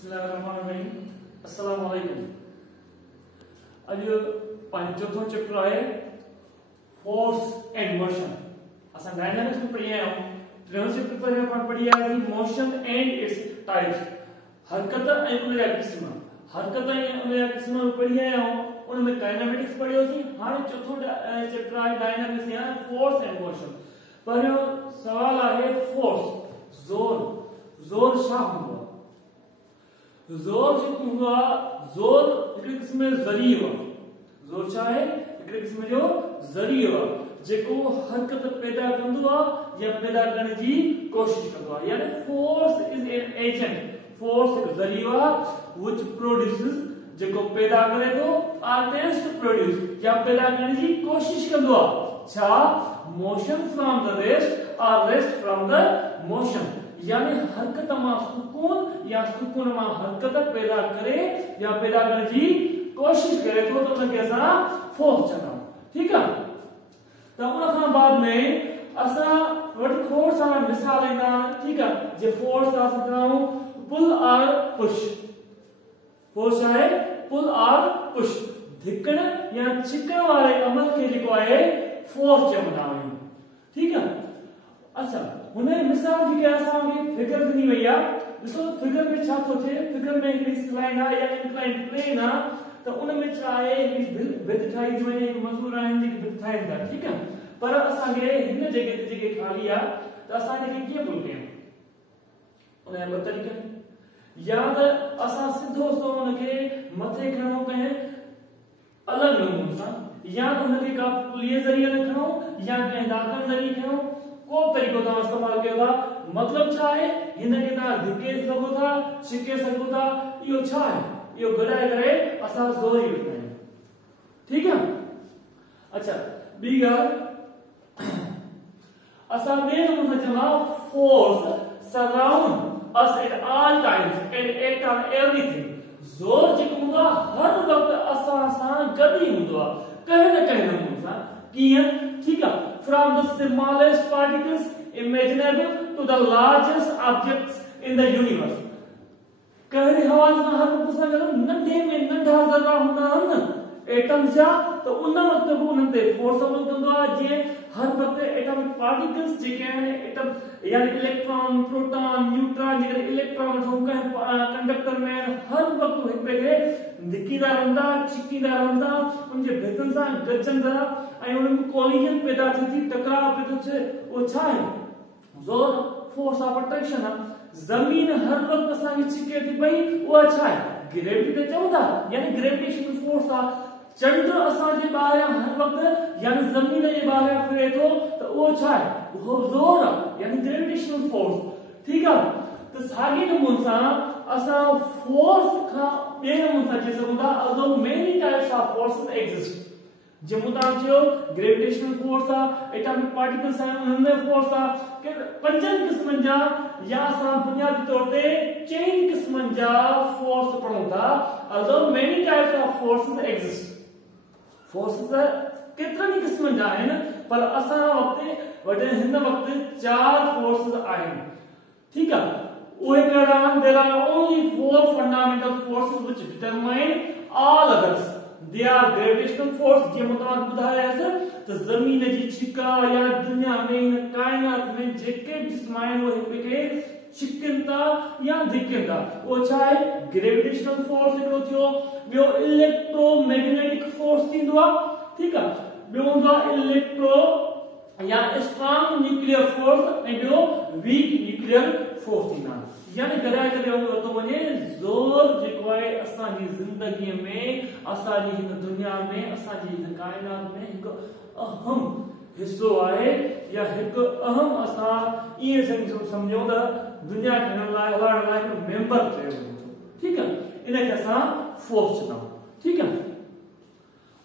बिस्मिल्लाहिर्रहमानिर्रहीम। अस्सलाम वालेकुम। अॼु पंहिंजो चौथों चैप्टर आहे फोर्स एंड मोशन। असां डायनामिक्स में पढ़ी आया आहियूं। टियों चैप्टर पर पाण पढ़ी आया मोशन एंड इट्स टाइप्स, हरकत ऐं उन जा क़िस्म। हरकत ऐं उन जा क़िस्म में पढ़ी आया आहियूं। उन में काइनेमेटिक्स पढ़ियोसीं। हाणे चौथों चैप्टर आहे डायनामिक्स या फोर्स एंड मोशन। पहिरियों सवाल आहे फोर्स, ज़ोर। ज़ोर छा हूंदो आहे? जोर जेको हूंदो आहे, जोर हिकिड़े क़िस्म जो ज़रियो आहे। जोर छा आहे? हिकिड़े क़िस्म जो ज़रियो आहे जेको हरकत पैदा कंदो आहे या पैदा करण जी कोशिश कंदो आहे। यानी force is an agent. Force हिकु ज़रियो आहे व्हिच प्रोड्यूसेस, जेको पैदा करे थो, आर टेंड्स टू प्रोड्यूस या पैदा करण जी कोशिश कंदो आहे। छा? मोशन फ्रॉम द रेस्ट और रेस्ट फ्रॉम द मोशन। यानी हरकत मां सुकून या सुकून मां हरकत पैदा करे या पैदा करण जी कोशिश करे तो उनके असां फोर्स चवंदा आहियूं। ठीक आहे? त उन खां बाद में असां वटि खोड़ सारा मिसाल ईंदा आहिनि। ठीक आहे? जे फोर्स असां चवंदा पुल और पुश। फोर्स आहे पुल और पुश। धिकण या छिकण वारे अमल खे जेको आहे फोर्स चवंदा आहियूं। ठीक आहे? अच्छा, हुने मिसाल जेके असांखे फिगर ॾिनी वई आहे। ॾिसो फिगर में छा थो थिए। फिगर में हिकिड़ी स्लाइन आहे या इंक्लाइन प्लेन आहे। त उन में छा आहे, हिकिड़ी भित ठाही थी वञे। हिकु मज़दूर आहिनि जेके भित ठाहिनि था। ठीक आहे? पर असांखे हिन जॻह ते जेके ख़ाली आहे त असां हिनखे कीअं पुल कयूं? उन जा ॿ तरीक़ा आहिनि। या त असां सिधो सो उनखे मथे खणूं कंहिं अलॻि नमूने सां, या त उनखे का पुलीअ ज़रिए न खणूं या कंहिं दागन ज़रिए खणूं। को तरीक़ो तव्हां इस्तेमाल कयो था। मतलब छा आहे? हिनखे तव्हां धिके सघो था, छिके सघो था। इहो छा आहे? इहो घटाए करे असां ज़ोर यूज़ कंदा आहियूं। ठीक आहे? अच्छा, ॿी ॻाल्हि असां ॿिए नमूने सां चवंदा force surround us at all times and act on everything. ज़ोर जेको हूंदो आहे हर वक़्तु असां सां गॾु ई हूंदो आहे, कंहिं न कंहिं नमूने सां। कीअं? ठीक आहे? From the smallest particles imaginable to the largest objects in the universe. कहिड़े हवाले सां हर वक़्तु सां गॾु नंढे में नंढा ज़रा हूंदा आहिनि एटम्स जा, त उन वक़्तु बि उन्हनि ते फोर्स अमल कंदो आहे। जीअं हर वक़्तु एटॉमिक पार्टिकल्स जेके आहिनि, एटम यानी इलेक्ट्रॉन, प्रोटॉन, न्यूट्रॉन, जेके इलेक्ट्रॉन कंहिं कंडक्टर में हर वक़्तु हिक ॿिए खे धिकींदा रहंदा, छिकींदा रहंदा, उनजे भितनि सां गॾजंदा ऐं उन्हनि में कोलिजन पैदा थी थी टकराव पैदा थिए। उहो छा आहे? ज़ोर, फोर्स ऑफ अट्रैक्शन आहे। ज़मीन हर वक़्तु असांखे छिके थी पई, उहा छा आहे? ग्रेविटी ते चऊं था, यानी ग्रेविटेशनल फोर्स आहे। चंड असांजे ॿाहिरां हर वक़्तु यानी ज़मीन जे ॿाहिरां फिरे थो, त उहो छा आहे? उहो ज़ोर आहे, यानी ग्रेविटेशनल फोर्स। ठीक आहे? त साॻे नमूने सां असां फोर्स खां ॿिए नमूने सां चई सघूं था although many types of forces exist। जेको तव्हां चयो ग्रेविटेशनल फोर्स आहे, एटॉमिक पार्टिकल्स आहिनि उन्हनि में फोर्स आहे कि 5 क़िस्मनि जा, या असां बुनियादी तौर ते 4 क़िस्मनि जा फोर्स पढ़ूं था। although many types of forces exist। Force केतिरनि क़िस्मनि जा आहिनि, पर असां वटि हिन वक़्तु 4 फोर्सेस आहिनि। ठीक आहे? उहे कहिड़ा आहिनि? there are only 4 fundamental forces which determine all others। they are gravitational force, जे मां तव्हांखे ॿुधायासीं त ज़मीन जी छिका या दुनिया में काइनात में जेके जिस्म आहिनि उहे हिक ॿिए खे छिकनि था या धिकनि था। उहो छा आहे? ग्रेविटेशनल फोर्स हिकिड़ो थियो। ॿियो इलेक्ट्रोमैग्नेटिक फोर्स थींदो आहे। ठीक आहे? ॿियो हूंदो आहे इलेक्ट्रो या स्ट्रॉन्ग न्यूक्लियर फोर्स ऐं ॿियो वीक न्यूक्लियर फोर्स थींदा आहिनि। यानी घटाए करे वरितो वञे ज़ोर जेको आहे असांजी ज़िंदगीअ में, असांजी हिन दुनिया में, असांजी हिन काइनात में हिकु अहम हिस्सो आहे, या हिकु अहम असां ईअं सम्झूं त दुनिया खे हलाइण लाइ हिकु मेंबर चयो वेंदो। ठीक आहे? इनखे असां फोर्स चवंदा आहियूं। ठीक आहे?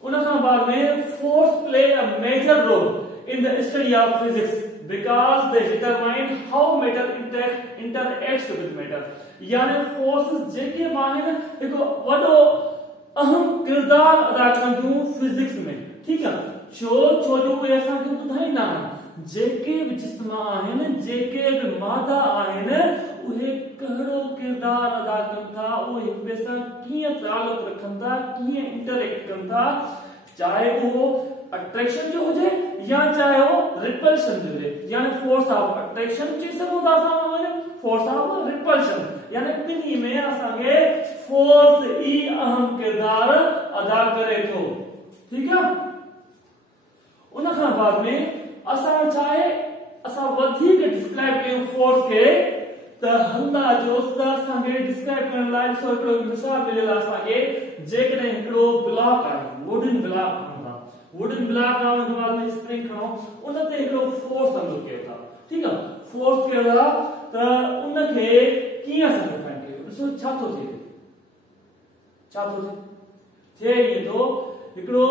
उन खां बाद में force play a major role in the study of physics because they determine how matter interacts with matter। यानी फोर्सेस जेके आहिनि हिकु वॾो अहम किरदार अदा कंदियूं फिजिक्स में। ठीक आहे? छो जो उहे असांखे ॿुधाईंदा आहिनि जेके बि जिस्म आहिनि, जेके बि मादा आहिनि, उहे कहिड़ो किरदार अदा कनि था, उहे हिक ॿिए सां कीअं तालुक रखनि था, कीअं इंटरेक्ट कनि था, चाहे उहो अट्रैक्शन जो हुजे या चाहे वो रिपल्शन जो हुजे, यानी फोर्स ऑफ अट्रैक्शन चई सघूं था असां, फोर्स ऑफ रिपल्शन, यानी ॿिन्ही में असांखे फोर्स ई अहम किरदार अदा करे थो। ठीक है, उन खां बाद में असां चाहे असां वधीक डिस्क्राइब कयूं फोर्स खे त हलंदा जो त असांखे डिस्क्राइब करण लाइ ॾिसो हिकिड़ो मिसाल मिलियल आहे असांखे, जेकॾहिं हिकिड़ो ब्लॉक आहे, वुडन ब्लॉक हूंदा, वुडन ब्लॉक आहे, उन खां बाद में स्प्रिंग खणो, उन ते हिकिड़ो फोर्स अमल कयो था। ठीक आहे, फोर्स कयो था त उन खे कीअं असां डिफाइन कयूं, ॾिसो छा थो थिए, छा थो थिए इएं थो, हिकिड़ो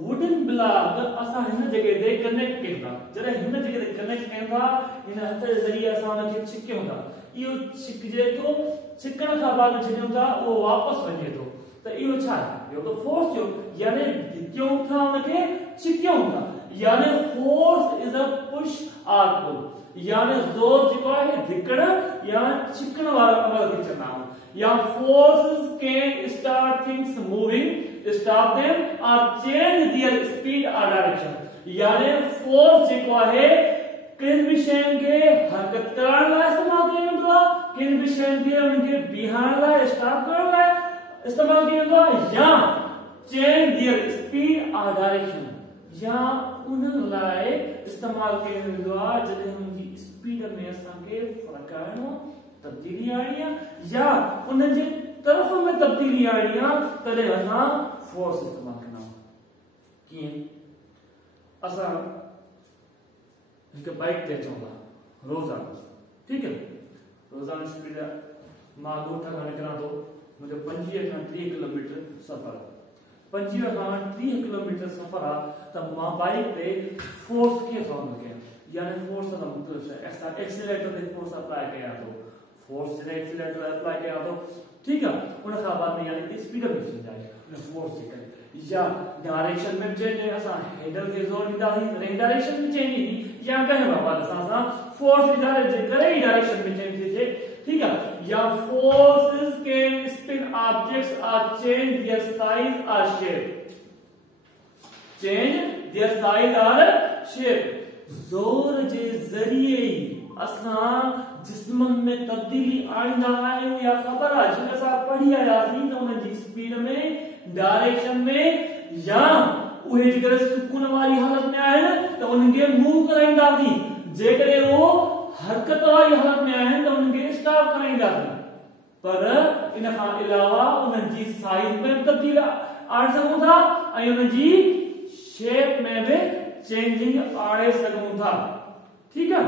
वुडन ब्लॉक असां हिन जगह ते कनेक्ट कयूं था, जॾहिं हिन जगह ते कनेक्ट कयूं था, हिन हथ जे ज़रिए असां उन खे छिकियूं था, इहो छिकजे थो, छिकण खां बाद छॾियूं था, उहो वापस वञे थो, त इहो छा आहे, इहो त फोर्स जो, यानी धिक्यूं था उन खे, छिकियूं था, यानी फोर्स इज अ पुश और पुल, यानी जोर जेको आहे धिकण या छिकण वारो अमल खे चवंदा आहियूं, या forces can start things moving, stop them or change their speed or direction, यानी फोर्स जेको आहे किन भी शयुनि खे हरकत करण लाइ इस्तेमाल कयो वेंदो आहे, किन भी शयुनि खे उनखे बीहारण लाइ, स्टॉप करण लाइ इस्तेमाल कयो वेंदो आहे, या चेंज देयर स्पीड और डायरेक्शन, या उन लाइ इस्तेमाल कयो वेंदो आहे जॾहिं उनजी स्पीड में असांखे फर्क़ु आणणो, तब्दीली आणणी आहे, या उन जे तरफ में तब्दीली आणणी आहे, तॾहिं असां फोर्स इस्तेमाल कंदा आहियूं। कीअं, असां हिकु बाइक ते अचूं था रोज़ाना, ठीक है, रोज़ाना स्पीड मां ॻोठ खां निकिरां थो, मुंहिंजो 25 खां 30 किलोमीटर सफ़र आहे, 25 खां 30 किलोमीटर सफ़र आहे, त मां बाइक ते फोर्स कीअं थो अमल कयां, यानी फोर्स का मतलब है एक्सीलरेटर पे फोर्स अप्लाई किया तो फोर्स से एक्सीलरेटर अप्लाई किया तो ठीक है, उन खां बाद में यानी स्पीड में चेंज आई फोर्स से करे, या डायरेक्शन में चेंज है, असा हैंडल के जोर दी रे डायरेक्शन में चेंज थी, या कहे बाबा असा फोर्स इधर जे करे डायरेक्शन में चेंज थी, ठीक है, या forces can spin objects or change their size और शेप, चेंज देयर साइज और शेप, जोर जे जरिए असा जिस्मन में तब्दीली आणींदा आहियूं, या खबर आहे जिन असां पढ़ी आयासीं त उन जी स्पीड में, डायरेक्शन में, या उहे जेकर सुकून वारी हालत में आहिनि त उनखे मूव कराईंदासीं, जेकर वो हरकत वारी हालत में आहिनि त उनखे स्टॉप कराईंदासीं, पर इन खां अलावा उन जी साइज में तब्दीली आणे सघूं था ऐं उन जी शेप में भी चेंजिंग आणे सघूं था, ठीक है।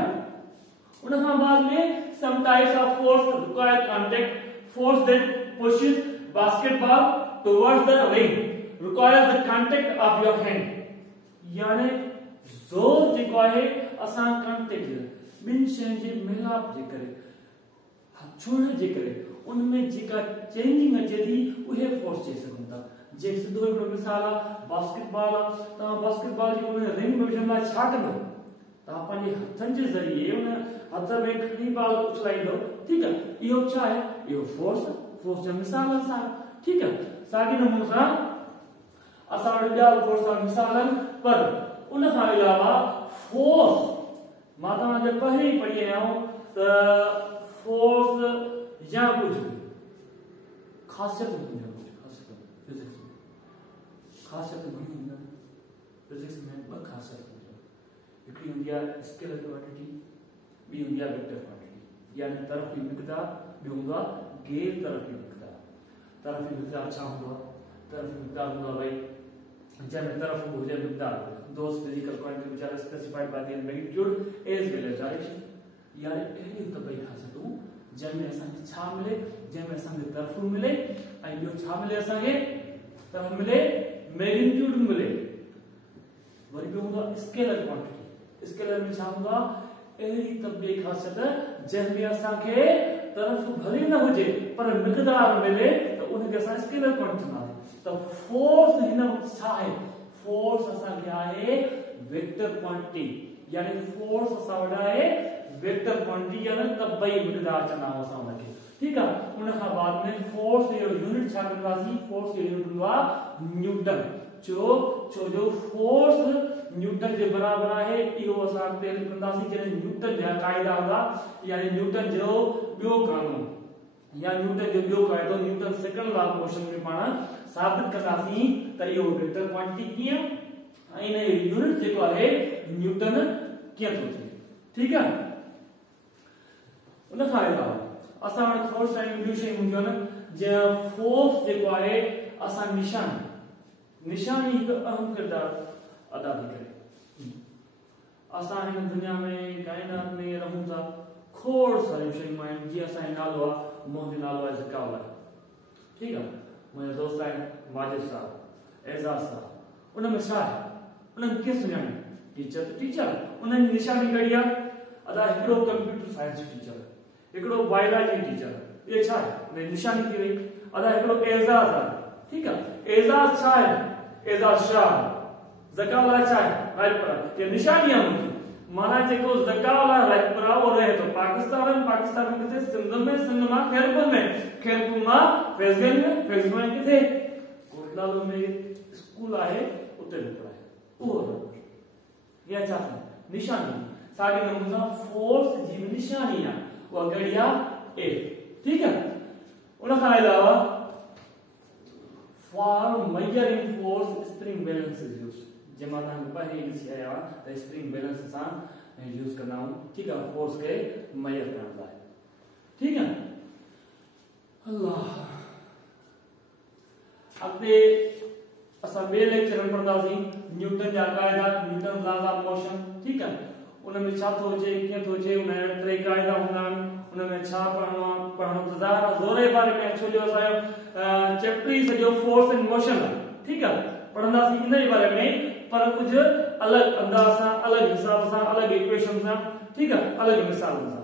उन खां बाद में some types of force require contact, force that pushes basketball towards the ring requires the contact of your hand, यानी जोर जेको आहे असां कांटेक्ट बिन शयुनि जे मिलाप जे करे, छुण जे करे उनमें जेका चेंजिंग अचे थी उहे फोर्स चई सघूं था। जे सिधो हिकिड़ो मिसाल आहे बास्केटबॉल आहे, तव्हां बास्केटबॉल जी उन रिंग में विझण लाइ छा कंदो, तव्हां पंहिंजे हथनि जे ज़रिए उन हथ में खणी बॉल उछलाईंदो, ठीक है, इहो छा आहे, इहो फोर्स जो मिसाल आहे, ठीक है। साॻे नमूने सां असां वटि ॿिया फोर्स जा मिसाल आहिनि, पर उन खां अलावा फोर्स मां तव्हांखे पहिरीं पढ़ी आहियां त फोर्स या कुछ खासियत हूंदी आहे, फिजिक्स में खासियत घणी हूंदी आहे, फिजिक्स में ॿ खासियत हूंदी आहे, हिकिड़ी हूंदी आहे स्केलर क्वांटिटी, ॿी हूंदी आहे वेक्टर क्वांटिटी, यानी तरफ़ी मिक़दार, ॿियो हूंदो आहे गैर तरफ़ी मिक़दार। तरफ़ी मिक़दार छा हूंदो आहे, तरफ़ी मिक़दार हूंदो आहे भई जंहिंमें तरफ़ हुजे मिक़दार, दोस physical quantity which are specified by their magnitude as well as direction, यानी अहिड़ी त ॿई ख़ासियतूं जंहिंमें असांखे छा मिले, जंहिंमें असांखे तरफ़ मिले ऐं ॿियो छा मिले, असांखे तरफ़ मिले, मैग्नीट्यूड मिले। वरी ॿियो हूंदो आहे स्केलर क्वांटिटी, स्केलर में छा हूंदो आहे, अहिड़ी त ॿी ख़ासियत जंहिंमें असांखे तरफ़ भले न हुजे पर मिक़दार मिले त उनखे असां स्केलर क्वांटिटी चवंदासीं। त फोर्स हिन वक़्तु छा आहे, फोर्स असांखे आहे वेक्टर क्वांटिटी, यानी फोर्स असां वटि आहे वेक्टर क्वांटिटी या न त बई मिक़दार चंदा असां उनखे। ठीक है, उन खां बाद में फोर्स जो यूनिट छा कंदासीं, फोर्स जो यूनिट हूंदो आहे न्यूटन। जो फोर्स न्यूटन जे बराबर आहे इहो असां अॻिते कंदासीं जॾहिं न्यूटन जा क़ाइदा हूंदा, यानी न्यूटन जो ॿियो कानून या न्यूटन जो ॿियो क़ाइदो, Newton second law of motion में पाण साबित कंदासीं त इहो वेक्टर क्वांटिटी कीअं ऐं इन जो यूनिट जेको आहे न्यूटन कीअं थो थिए। ठीक आहे, उन खां अलावा असां वटि फोर्स ऐं ॿियूं शयूं हूंदियूं आहिनि जीअं फोर्स जेको आहे असां निशानी हिकु अहम किरदार अदा थी करे। असां हिन दुनिया में काइनात में रहूं था, खोड़ सारियूं शयूं आहिनि, जीअं असांजो नालो आहे, मुंहिंजो नालो आहे ज़काउल्ला। ठीक आहे, मुंहिंजा दोस्त आहिनि माजिद साहब, एजाज साहब, उनमें छा आहे, उन्हनि कीअं सुञाणी, टीचर त टीचर, उन्हनि जी निशानी कहिड़ी आहे, अदा हिकिड़ो कंप्यूटर साइंस टीचर, हिकिड़ो बायोलॉजी टीचर, ये छा है, उनजी निशानी थी वई। अदा हिकिड़ो एजाज आहे। ठीक आहे, एजाज छा आहे, एजाज शाह, ज़काउल्ला छा आहे, राजपुरा, ये निशानी आहे मुंहिंजी। माना जेको ज़काउल्ला राजपुरा वो रहे तो पाकिस्तान में किथे, सिंध में खैरपुर मां फैज़गंज में किथे, कोटलालो में स्कूल आहे, उते पढ़ाए उहो या छा निशानी। साॻे नमूने सां फोर्स जी निशानी आहे, वो कहिड़ी आहे, ए। ठीक है, उन खां अलावा for measuring force spring balance is used, जंहिंमां तव्हांखे पहिरीं ॾिसी आया त स्प्रिंग बैलेंस सां यूज़ कंदा आहियूं। ठीक आहे, फोर्स खे मेजर करण लाइ। ठीक है, अल्लाह अॻिते असां ॿिए लेक्चर में पढ़ंदासीं न्यूटन जा क़ाइदा, न्यूटन लॉ ऑफ मोशन। ठीक है, उनमें छा थो अचे, कीअं थो अचे, उनजा टे क़ाइदा हूंदा आहिनि, उनमें छा पढ़णो आहे, पढ़णो ज़ाहिर ज़ोर जे बारे में छो जो असांजो चैप्टर ई सॼो फोर्स एंड मोशन आहे। ठीक आहे, पढ़ंदासीं इन जे बारे में, पर कुछ अलग अंदाज सां, अलग हिसाब सां, अलग इक्वेशन सां। ठीक है, अलग मिसालन सां।